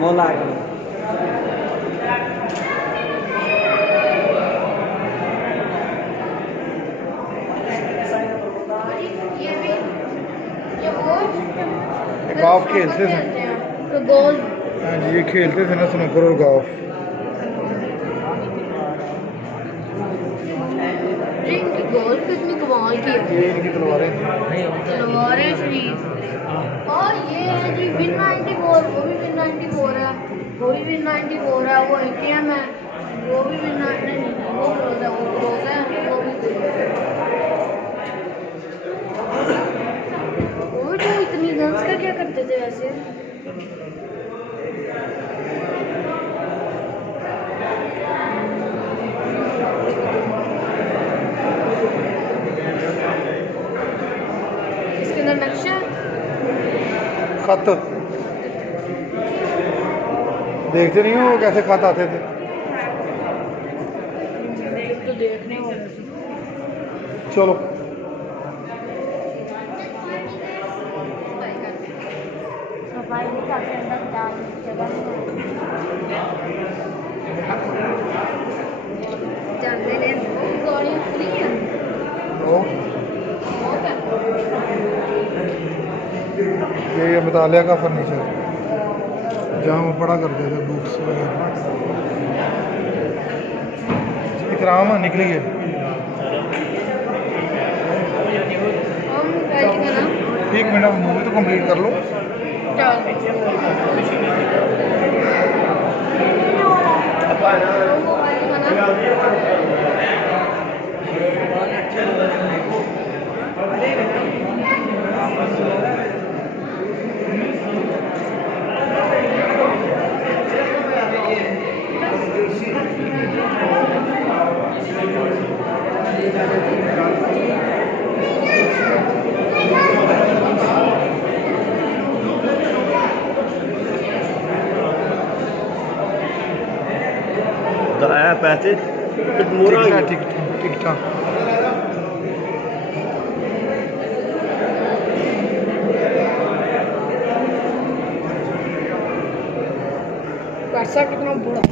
मोला गोल्फ खेलते थे तो गोल्फ। हाँ जी, ये खेलते थे ना स्नूकर और गोल्फ। गोल्फ कितनी कमाल की है। ये इनकी तलवारें तलवारें शरीफ। और ये है जी विन 94, वो भी विन 94 है, वो भी विन 94 है, वो ATM है, वो भी विन 94, वो क्लोज है, वो क्लोज है, वो भी वो जो इतनी गन्स का क्या करते थे वैसे? इसके अंदर नक्शा खत देखते नहीं हो कैसे खत आते थे? तो देखने वाले चलो सफाई भी काफी अंदर डाल जानते हैं वो गाड़ी फ्री है। ये मुतालिया का फर्नीचर जहाँ वो पढ़ा करते थे बुक्स वगैरह। इकराम निकली है। एक मिनट मूवी तो कंप्लीट कर लो। पैसे टिकटा पैसा कितना बुरा